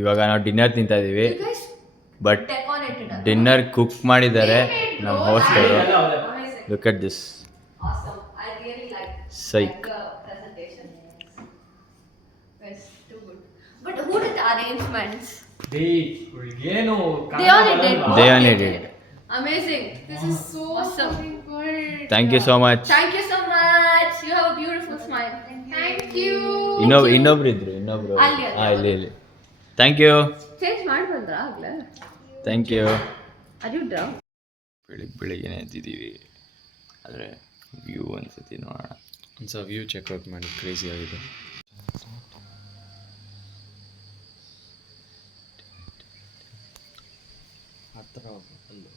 ಇವಾಗ ನಾವು ಡಿನ್ನರ್ ತಿಂತಾ ಇದೀವಿ. ಬಟ್ ಡಿನ್ನರ್ ಕುಕ್ ಮಾಡಿದ್ದಾರೆ ನಮ್ಮ ಹೋಸ್ಟ್ ಅವರು. Look at this. Psych. But who did the arrangements? They only did. They only did. Amazing. This is so awesome. Good. Thank you so much. Thank you so much. You have a beautiful smile. Thank you. ಇನ್ನೊಬ್ರು ಇಲ್ಲಿ. Thank you. Change ಮಾಡಿ ಬಂದ್ರಾ ಆಗ್ಲೇ? Thank you. ಅದಿಡ್ರಾ? ಬೆಳಿಗ್ಗೆನೇ ಎದ್ದಿದ್ದೀವಿ. ಆದರೆ view ಅನ್ಸುತ್ತೆ ನೋಡೋಣ. ಒಂದ್ಸಲ ವ್ಯೂ ಚೆಕ್ಔಟ್ ಮಾಡಿ. ಕ್ರೇಜಿ ಆಗಿದೆ. ಹತ್ರ ಅಲ್ಲೂ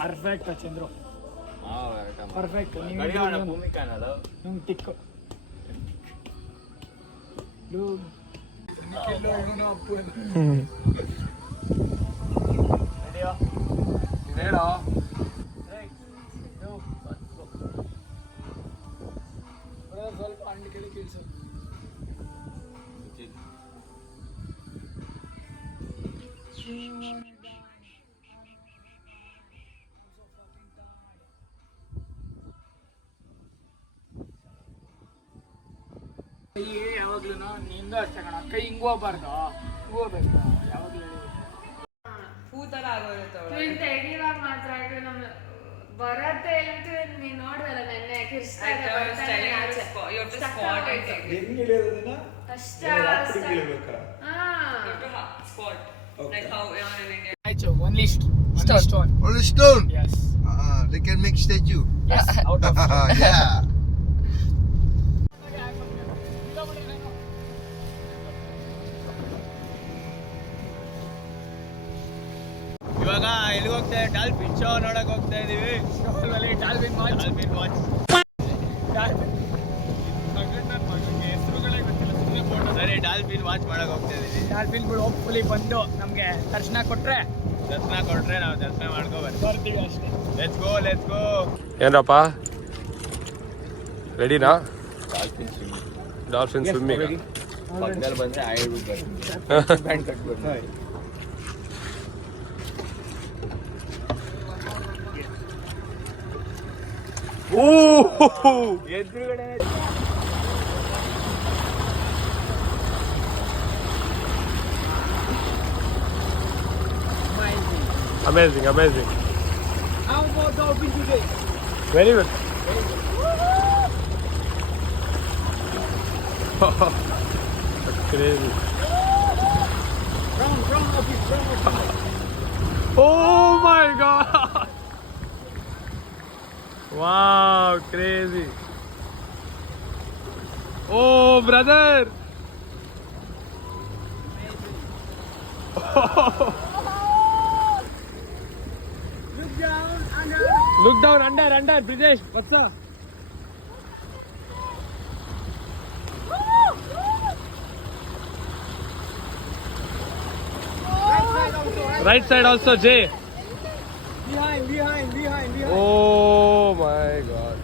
ಪರ್ಫೆಕ್ಟ್ ಚಂದ್ರು. ಪರ್ಫೆಕ್ಟ್. ನಿಮ್ಗೆ ಟಿಕ್ ಸ್ವಲ್ಪ ಅಂಡ್ ಕಡೆ ಕೇಳಿಸು. ಯಾವಾಗ್ಲೂ ನಿಂದ ಅಷ್ಟೇ ಕಣ. ಕೈ ಹಿಂಗ್ ಹೋಗ್ಬಾರ್ದು, ಹಿಂಗ್ ಹೋಗ್ಬೇಕು ಯಾವಾಗ್ಲೂ. ತೆಗಿವಾಗ ಮಾತ್ರ ಬರತ್ತೆ ಇಲ್ಲ ನೀನ್ ನೋಡ್ದಲ್ಲ ನೆನ್ನೆ Only stone. Yes. They can make statue. Yes. Out of Yeah. ಇವಾಗ ಎಲ್ಲಿಗೆ ಹೋಗ್ತಾ ಇದ್ದೀವಿ? ಡಾಲ್ಫಿನ್ ಶೋ ನೋಡಕ್ ಹೋಗ್ತಾ ಇದೀವಿ. Dolphin watch. ಸರಿ, ಡಾಲ್ಫಿನ್ ವಾಚ್ ಮಾಡಕ್ ಹೋಗ್ತಾ ಇದೀವಿ. ಡಾಲ್ಫಿನ್ಗಳು ಹೋಪ್ಫುಲಿ ಬಂದು ನಮ್ಗೆ ದರ್ಶನ ಕೊಟ್ರೆ ನಾವು ದರ್ಶನ ಮಾಡ್ಕೊ ಬರ್ತೀವಿ ಅಷ್ಟೇ. Let's go. ಏನಪ್ಪ ರೆಡಿನಾ? ಡಾಲ್ಫಿನ್ ಸ್ವಿಮ್ಮಿಂಗ್ ಪಕ್ಕದಲ್ಲಿ ಬಂದ್ರೆ ಬ್ಯಾಂಡ್ ಕಟ್ಬಿಟ್ಟು. ಎದುರುಗಡೆ amazing. How about dolphin today? Very good. Crazy. Round of it. Oh my god. Wow, crazy. Oh brother. Look down under Brijesh. What's up? Right side also, Jay. Behind. Oh my god.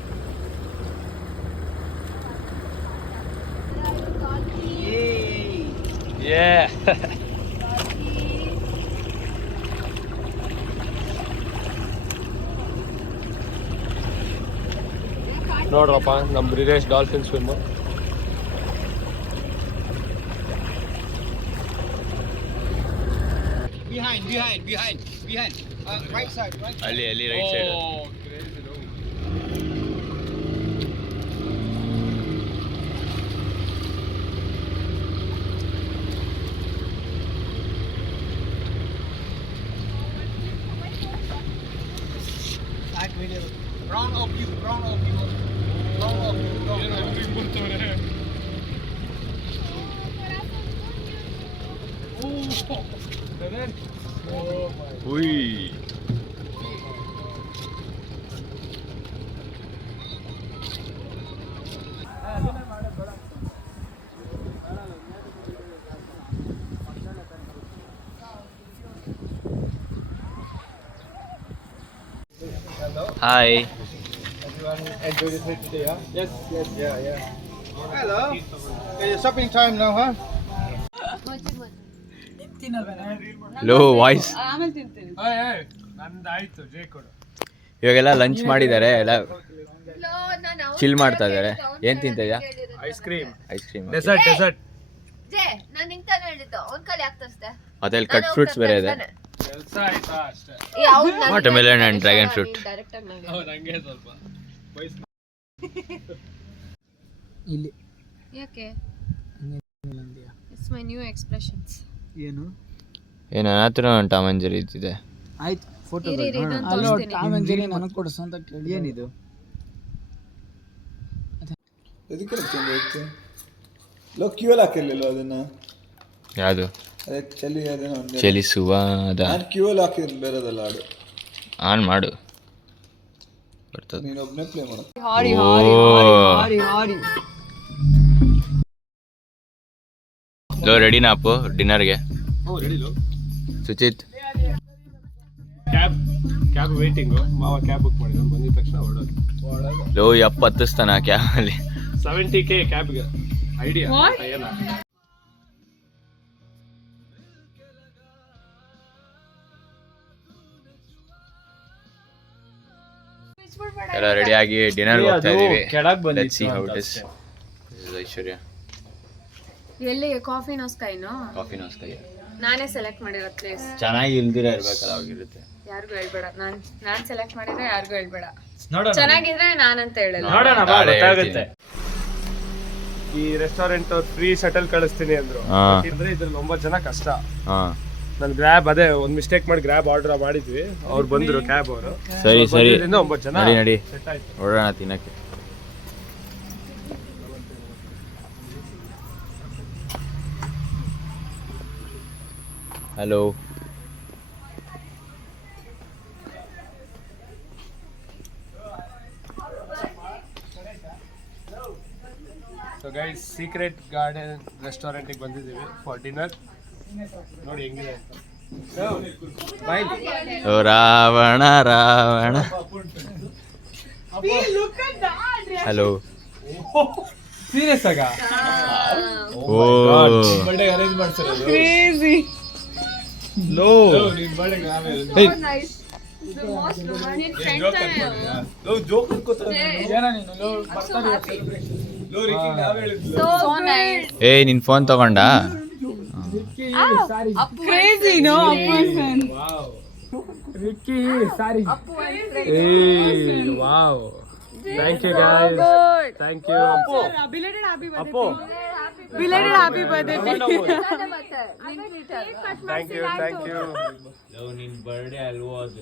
Yeah. ನೋಡ್ರಪ್ಪ ನಮ್ಮ Brijesh dolphin swim. Behind. Right side. ಅಲ್ಲಿ right side. That video. Round of you. ಉಯ್. Hi. Enjoy the trip today, huh? Yes. Yeah. Hello. Your shopping time now, huh? Low voice. ಆಮೇಲೆ ತಿಂತೀನಿ. ನಂದಾಯ್ತು ಜೇ ಕೊಡು. ಇವಾಗೆಲ್ಲ lunch ಮಾಡಿದ್ದಾರೆ, ಎಲ್ಲ ಚಿಲ್ ಮಾಡ್ತಾ ಇದ್ದಾರೆ. ಏನ್ ತಿಂತಿದ್ಯಾ? Ice cream. ಡೆಸರ್ಟ್ ಜೇ ನಾನು ನಿಂತಾನೆ ಹೇಳಿದ್ದು ಅವ್ನ ಕಡೆ ಆಗ್ತಷ್ಟೇ. ಮತ್ತೆ ಇಲ್ಲಿ ಕಟ್ ಫ್ರೂಟ್ಸ್ ಬೇರೆ ಇದೆ. ಕೆಲಸ ಆಯ್ತಾ ಅಷ್ಟೇ. Watermelon and dragon fruit. ನಂಗೆ ಸ್ವಲ್ಪ ಇಲ್ಲಿ ಯಾಕೆ? It's my new expressions. ಏನು ನನ್ನ ಹತ್ರ ಟಾಮ್ ಅಂಡ್ ಜೆರಿ ಇದ್ದಿದೆ. ಆಯ್ತು ಫೋಟೋ ಅಲ್ಲೋ ಟಾಮ್ ಅಂಡ್ ಜೆರಿ ನನಗೆ ಕೊಡಿಸು ಅಂತ ಕೇಳಿ. ಏನಿದು ಇದಕ್ಕೆ ಲೋ ಕ್ಯೂಲ್ ಹಾಕಿರ್ಲಿಲ್ಲ ಅದನ್ನ. ಯಾವುದು? ಅದೇ ಚಲಿ ಅದೇನೋ ಚಲಿಸುವ ಅದ. ನಾನು ಕ್ಯೂಲ್ ಹಾಕಿದ್ ಬೇರೆದಲ್ಲ ಹಾಡು. ಆನ್ ಮಾಡು ಬರ್ತದೆ. ನೀನು ಒಬ್ಬನೇ ಪ್ಲೇ ಮಾಡು. ಹಾರಿ ಲೋ ರೆಡಿನಾ ಅಪ್ಪು ಡಿನ್ನರ್ಗೆ? Ready Suchith cab waiting. ಮಾವ ಕ್ಯಾಬ್ ಬುಕ್ ಮಾಡಿದ್ರು, ಬಂದಿದ ತಕ್ಷಣ ಹೊರಡೋದು. ಲೋ ಯಪ್ಪ ಹತ್ತಿಸ್ತಾನ ಕ್ಯಾಬಲ್ಲಿ. 70K ಕ್ಯಾಬ್ಗೆ ಐಡಿಯಾ ಏನ? ಎಲ್ಲ ರೆಡಿ ಆಗಿ ಡಿನ್ನರ್ ಹೋಗ್ತಾ ಇದೀವಿ. ಕೆಳಗ್ Let's see how it is. This is ಐಶ್ವರ್ಯ. ಎಲ್ಲಿ ಕಾಫಿನೋ ಸ್ಕೈನೋ? ಕಾಫಿನೋ ಸ್ಕೈ. ನಾನೇ ಸೆಲೆಕ್ಟ್ ಮಾಡಿರೋ ಪ್ಲೇಸ್. ಚೆನ್ನಾಗಿ ಇಲ್ದಿರ ಇರ್ಬೇಕಲ್ಲ, ಅವಾಗಿರುತ್ತೆ. ಯಾರಿಗೂ ಹೇಳ್ಬೇಡ. ನಾನ್ ಸೆಲೆಕ್ಟ್ ಮಾಡಿದ್ರೆ ಯಾರಿಗೂ ಹೇಳ್ಬೇಡ. ಚೆನ್ನಾಗಿದ್ರೆ ನಾನಂತ ಹೇಳಲ್ಲ. ನೋಡೋಣ ಬಾ, ನಾಳೆ ಗೊತ್ತಾಗುತ್ತೆ. ಈ ರೆಸ್ಟೋರೆಂಟ್ ಅವ್ರು ಫ್ರೀ ಶಟಲ್ ಕಳಿಸ್ತೀನಿ ಅಂದ್ರು. ಅಂದ್ರೆ ಇದ್ರಲ್ಲಿ 9 ಜನ ಕಷ್ಟ. ನಾನು ಗ್ರ್ಯಾಬ್ ಅದೇ ಒಂದು ಮಿಸ್ಟೇಕ್ ಮಾಡಿ ಗ್ರ್ಯಾಬ್ ಆರ್ಡರ್ ಮಾಡಿದ್ವಿ. ಅವ್ರು ಬಂದ್ರು ಕ್ಯಾಬ್ ಅವರು. ಸರಿ 9 ಜನ ನಡಿ ಸೆಟ್ ಆಯ್ತು. ಹೊರಡೋಣ ತಿನ್ನಕ್ಕೆ. Hello. So guys, secret garden ರೆಸ್ಟೋರೆಂಟಿಗೆ ಬಂದಿದ್ದೀವಿ ಫಾರ್ ಡಿನ್ನರ್. ನೋಡಿ ಹೆಂಗಿದೆ ಅಂತ. ಓ ರಾವಣ ಹಲೋ. ಸೀರಿಯಸ್ ಆಗ ಓ ಬರ್ಡೇ ಅರೇಂಜ್ ಮಾಡ್ಸಿರೋದು. Crazy. ಲೋ ನಿನ್ ಬರ್ಡೇ ಜೋಕ್ ಅನ್ಕೋತಾರೆ. ಏನ ನೀನು ಲೋ ಬರ್ತಾರೆ ಲೋ ರಿಕ್ಕಿ ನಾವ್ ಹೇಳಿದ್ವಿ. So nice. ಏ ನಿನ್ ಫೋನ್ ತಗೊಂಡ? Crazy, no? Ricky sorry. Wow, thank you guys, thank you. Belated happy birthday. Appu, Belated happy birthday. Thank you. ನಿನ್ ಬರ್ಡೇ ಅಲ್ವೋ ಅದು?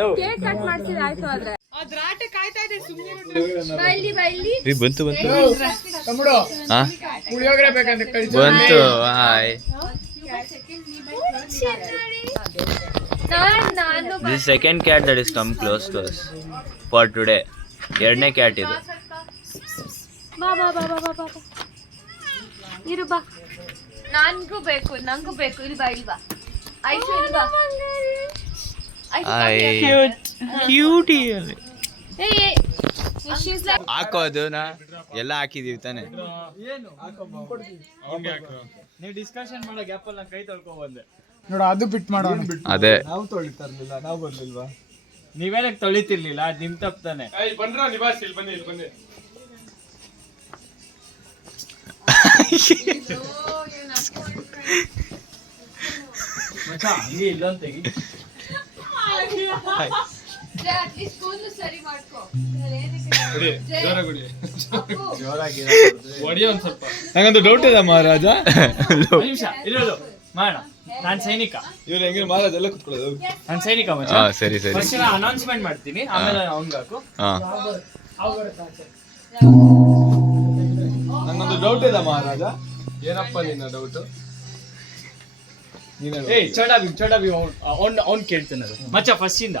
ಲವ್ ಕೇಕ್ ಕಟ್ ಮಾಡ್ಸಿದ್ರೆ ಆಯ್ತು. ಆದ್ರೆ ಅದ್ರಾಟ ಕಾಯ್ತಾ ಇದೆ ಸುಮ್ಮನೆ. ಬಂತು ತಮ್ಮಡು ಹಾ ಪುಳಿಯೋಗರೆ ಬೇಕಂತ ಕಳಿಸಿ. ಬಂತು. Hi. This second cat that is come close to us for today. ಎರಡನೇ ಕ್ಯಾಟ್ ಇದು. ಬಾ ಇರು ಬಾ. ನಂಗೂ ಬೇಕು ಇಲ್ಲಿ ಬಾ ಐಶು ಇಲ್ಲಿ ಬಾ. ಕ್ಯೂಟಿ. She's like ಹಾಕೋದು ಎಲ್ಲ ಹಾಕಿದೀವಿ ತಾನೆ. ನೀವು ಡಿಸ್ಕಷನ್ ಮಾಡೋ ಗ್ಯಾಪ್ ಅಲ್ಲಿ ನಾನು ಕೈ ತೊಳ್ಕೊಂಡ್ ಬಂದೆ. ನೋಡು ಅದು ಬಿಟ್ ಮಾಡೋಣ. ಅದೇ ನಾವು ತೊಳಿತಾ ಇರ್ಲಿಲ್ಲ, ನಾವು ಬರ್ಲಿಲ್ವಾ? ನೀವೇನಕ್ಕೆ ತೊಳಿತಿರ್ಲಿಲ್ಲ, ಅದು ನಿಮ್ ತಪ್ಪಾನೆ. ಬಂದ್ರ ನಿವಾಸ್, ಇಲ್ಲಿ ಬನ್ನಿ. ಹಂಗೆ ಇಲ್ಲೊಂದು ತೆಗಿ. ಸರಿ ಮಾಡ್ಕೋ. ಒಡಿಯೋ ಒಂದ್ ಸ್ವಲ್ಪ. ನಂಗೊಂದು ಡೌಟ್ ಇದೆ ಮಹಾರಾಜ. ನಿಮಿಷ ಇರೋದು ಮಾಡೋಣ. ನಾನ್ ಸೈನಿಕ. ಇವ್ರು ಹೆಂಗೆ ಮಹಾರಾಜ ಎಲ್ಲ ಕುತ್ಕೊಳ್ಳೋದು? ನಾನ್ ಸೈನಿಕ. ಸರಿ ಫಸ್ಟ್ ಅನೌನ್ಸ್ಮೆಂಟ್ ಮಾಡ್ತೀನಿ, ಆಮೇಲೆ ಅವ್ನ್ಗಾಕು. ನಂಗೊಂದು ಡೌಟ್ ಇದೆ ಮಹಾರಾಜ. ಏನಪ್ಪ ನಿನ್ನ ಡೌಟ್? ಚೋಡಾಬಿ ಅವ್ನ್ ಕೇಳ್ತಾನೆ ಅದು. ಮಚ್ಚ ಫಸ್ಟ್ ಇಂದ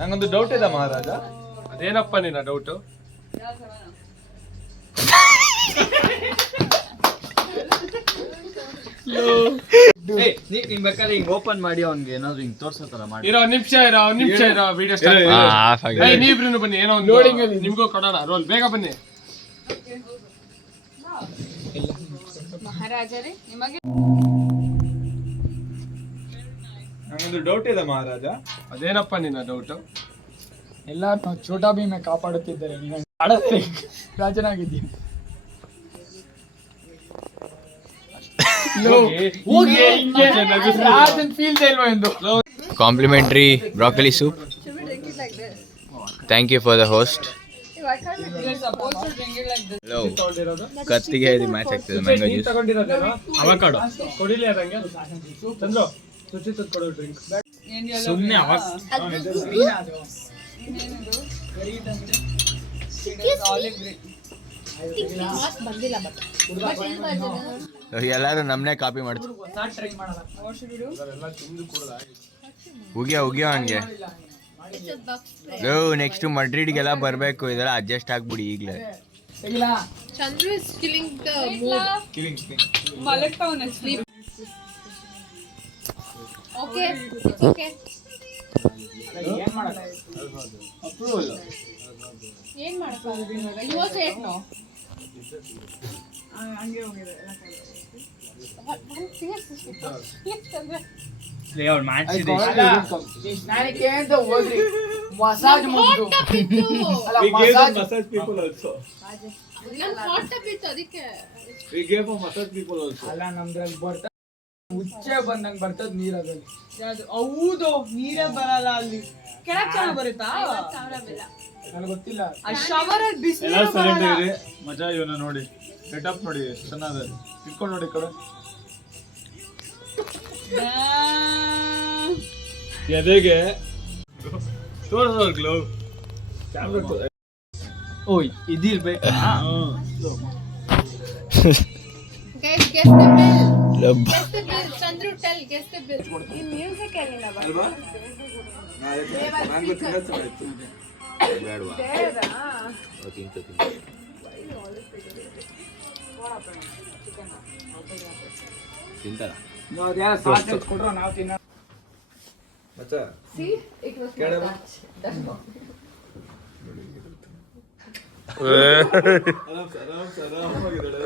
ನಂಗೊಂದು ಡೌಟ್ ಇದೆ ಮಹಾರಾಜ. ಅದೇನಪ್ಪ ನಿನ್ನ ಡೌಟ್? ನೀನ್ ಬೇಕಾದ್ರೆ ಹಿಂಗ್ ಓಪನ್ ಮಾಡಿ ಅವ್ನಿಗೆ ಏನಾದ್ರು ಹಿಂಗ್ ತೋರ್ಸೋ ತರ ಮಾಡಿ. ಇರೋ ಒಂದ್ ನಿಮಿಷ ಇರೋ ವಿಡಿಯೋ ಸ್ಟಾರ್ಟ್ ಆಫ್ ಆಗಿದೆ. ನೀವಿಬ್ರು ಬನ್ನಿ, ಏನೋ ಒಂದು ಲೋಡಿಂಗ್ ಅಲ್ಲಿ ನಿಮ್ಗೂ ಕೊಡೋಣ ರೋಲ್. ಬೇಗ ಬನ್ನಿ. ಮಹಾರಾಜರೇ ನಿಮಗೆ ನಂಗೊಂದು ಡೌಟ್ ಇದೆ ಮಹಾರಾಜ. ಅದೇನಪ್ಪ ನಿನ್ನ ಡೌಟ್? ಎಲ್ಲ ಛೋಟಾ ಭೀಮೆ ಕಾಪಾಡುತ್ತಿದ್ದಾರೆ, ನೀನು ಆಡೋದೇ ರಾಜನಾಗಿದ್ದೀನಿ. ರಾಜನ್ ಫೀಲ್ ಇಲ್ವಾ ಎಂದು. Complimentary broccoli soup. Thank you for the host. ಕತ್ತಿಗೆ ಇದು ಮ್ಯಾಚ್ ಆಗ್ತದೆ. Mango juice. ಅವಕಾಡೋ ಕೊಡಿಲಿ ಅದಂಗೆ ಚಂದ್ರು ಸುಚಿತ್ ಕೊಡು ಡ್ರಿಂಕ್. ಸುಮ್ಮನೆ ಅವಾಗ ಎಲ್ಲರೂ ನಮ್ಮನೆ ಕಾಪಿ ಮಾಡ್ತಾರೆ. ಉಗಿಯೋ ಅವನಿಗೆ. ನೆಕ್ಸ್ಟ್ ಮಡ್ರಿಡ್ಗೆಲ್ಲ ಬರಬೇಕು, ಇದೆಲ್ಲ ಅಡ್ಜಸ್ಟ್ ಆಗ್ಬಿಡಿ ಈಗಲೇ. Chandru is killing the mood. ಮಲಗ್ತಾವನೆ ಸ್ಲೀಪ್. Okay, it's okay. ಏನ್ ಮಾಡಕ್ಕಾಗುತ್ತೆ ಇವಾಗ? You also ate no? ಹಂಗೆ ಹೋಗಿದೆ ಎಲ್ಲ ಅವ್ರು ಮಾಡ್ಸಿದೆ. ಸ್ನಾನಕ್ಕೆ ಅಂತ ಹೋದ್ರಿ, ಮಸಾಜ್ ಮುಗ್ದು. ಅಲ್ಲ, Massage people also. ನನ್ hot tub ಇತ್ತು ಅದಕ್ಕೆ. We gave for massage people also. ಅಲ್ಲ ನಮ್ದ್ರಲ್ಲಿ ಬರ್ತಾ ಹುಚ್ಚೆ ಬಂದಂಗ್ ಬರ್ತದ ನೀರ್ ಅದ್ರಲ್ಲಿ. ಹೌದು, ನೀರೇ ಬರಲ್ಲ ಅಲ್ಲಿ. ಕೆಳಗ್ ಚೆನ್ನಾಗ್ ಬರುತ್ತಾ? ನನಗೆ ಗೊತ್ತಿಲ್ಲ. ಆ ಶವರ್ ಅಲ್ಲಿ ಬಿಸಿಲು ಎಲ್ಲ ಸೈಲೆಂಟ್ ಇರಿ. ಮಜಾ ಇವನ್ನ ನೋಡಿ, ಸೆಟಪ್ ನೋಡಿ ಎಷ್ಟು ಚೆನ್ನಾಗಿದೆ. ಇಟ್ಕೊಂಡು ನೋಡಿ ಈ ಕಡೆ. ಎದೆಗೆ ತೋರಿಸೋ ಗ್ಲೋ ಕ್ಯಾಮ್ರಾ. ಓಯ್ ಇದಿರ್ಬೇಕು. Guys, guess the bill. Guess the bill. Chandru, tell, guess the bill. ಈ music ಎಲ್ಲಿಂದ ಬರ್ತದೆ? ಅಲ್ವಾ? ಮ್ಯಾಂಗೋ ತಿನ್ನೋದು ಮಾಡಿತ್ತು. ತಿಂತಾರ ನಾವ್ ಯಾರ ಸಾಸ್ ಕೊಟ್ರ ನಾವ್ ತಿನ್ನ. ಮಚ್ಚಾ See, it was my touch. That's all. ಆರಾಮಾಗಿದ್ದಾಳೆ.